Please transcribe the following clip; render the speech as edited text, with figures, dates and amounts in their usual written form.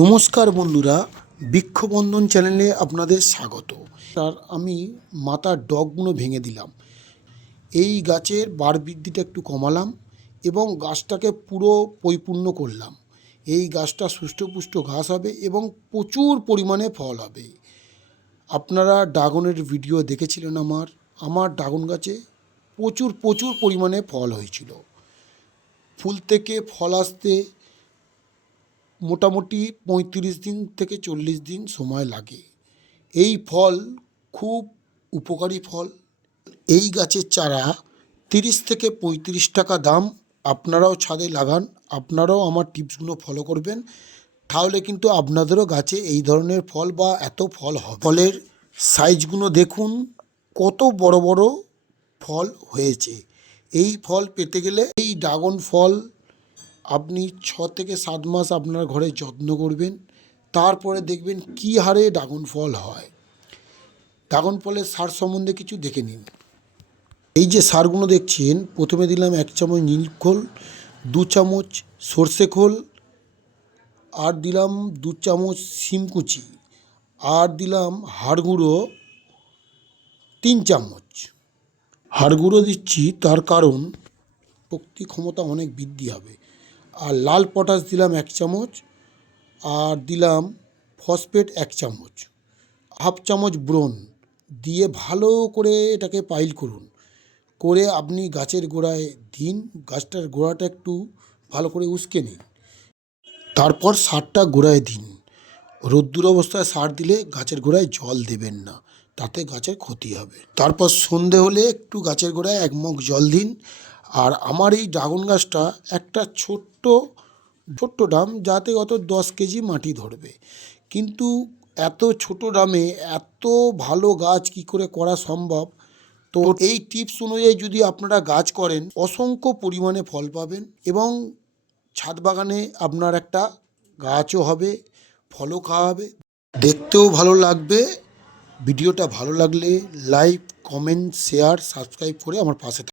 নমস্কার বন্ধুরা, বৃক্ষবন্ধন চ্যানেলে আপনাদের স্বাগত। আর আমি মাথার ডগগুলো ভেঙে দিলাম, এই গাছের বার বৃদ্ধিটা একটু কমালাম এবং গাছটাকে পুরো পরিপূর্ণ করলাম। এই গাছটা সুষ্ঠুপুষ্ট ঘাস হবে এবং প্রচুর পরিমাণে ফল হবে। আপনারা ড্রাগনের ভিডিও দেখেছিলেন। আমার ড্রাগন গাছে প্রচুর পরিমাণে ফল হয়েছিল। ফুল থেকে ফল আসতে মোটামুটি ৩৫ দিন থেকে ৪০ দিন সময় লাগে। এই ফল খুব উপকারী ফল। এই গাছের চারা ৩০ থেকে ৩৫ টাকা দাম। আপনারাও ছাদে লাগান, আপনারাও আমার টিপসগুলো ফলো করবেন, তাহলে কিন্তু আপনাদেরও গাছে এই ধরনের ফল বা এত ফল হবে। ফলের সাইজগুলো দেখুন, কত বড় বড় ফল হয়েছে। এই ফল পেতে গেলে এই ড্রাগন ফল আপনি ৬ থেকে ৭ মাস আপনার ঘরে যত্ন করবেন, তারপরে দেখবেন কী হারে ড্রাগন ফল হয়। ড্রাগন ফলের সার সম্বন্ধে কিছু দেখে নিন। এই যে সারগুলো দেখছেন, প্রথমে দিলাম ১ চামচ নীলখোল, ২ চামচ সর্ষে খোল, আর দিলাম ২ চামচ শিমকুচি, আর দিলাম হাড় গুঁড়ো ৩ চামচ। হাড় গুঁড়ো দিচ্ছি তার কারণ শক্তি ক্ষমতা অনেক বৃদ্ধি হবে। আর লাল পটাশ দিলাম ১ চামচ, আর দিলাম ফসফেট ১ চামচ, হাফ চামচ ব্রোন দিয়ে ভালো করে এটাকে পাইল করুন। করে আপনি গাছের গোড়ায় দিন। গাছটার গোড়াটা একটু ভালো করে উস্কে নিন, তারপর সারটা গোড়ায় দিন। রোদ্দুর অবস্থায় সার দিলে গাছের গোড়ায় জল দেবেন না, তাতে গাছের ক্ষতি হবে। তারপর সন্ধে হলে একটু গাছের গোড়ায় ১ মগ জল দিন। আর আমার এই ড্রাগন গাছটা একটা ছোট্ট ড্রাম, যাতে অত ১০ কেজি মাটি ধরবে, কিন্তু এত ছোট ড্রামে এত ভালো গাছ কি করে করা সম্ভব? তো এই টিপস অনুযায়ী যদি আপনারা গাছ করেন, অসংখ্য পরিমাণে ফল পাবেন এবং ছাদ বাগানে আপনার একটা গাছও হবে, ফলও খাওয়া হবে, দেখতেও ভালো লাগবে। ভিডিওটা ভালো লাগলে লাইক, কমেন্ট, শেয়ার, সাবস্ক্রাইব করে আমার পাশে থাকুন।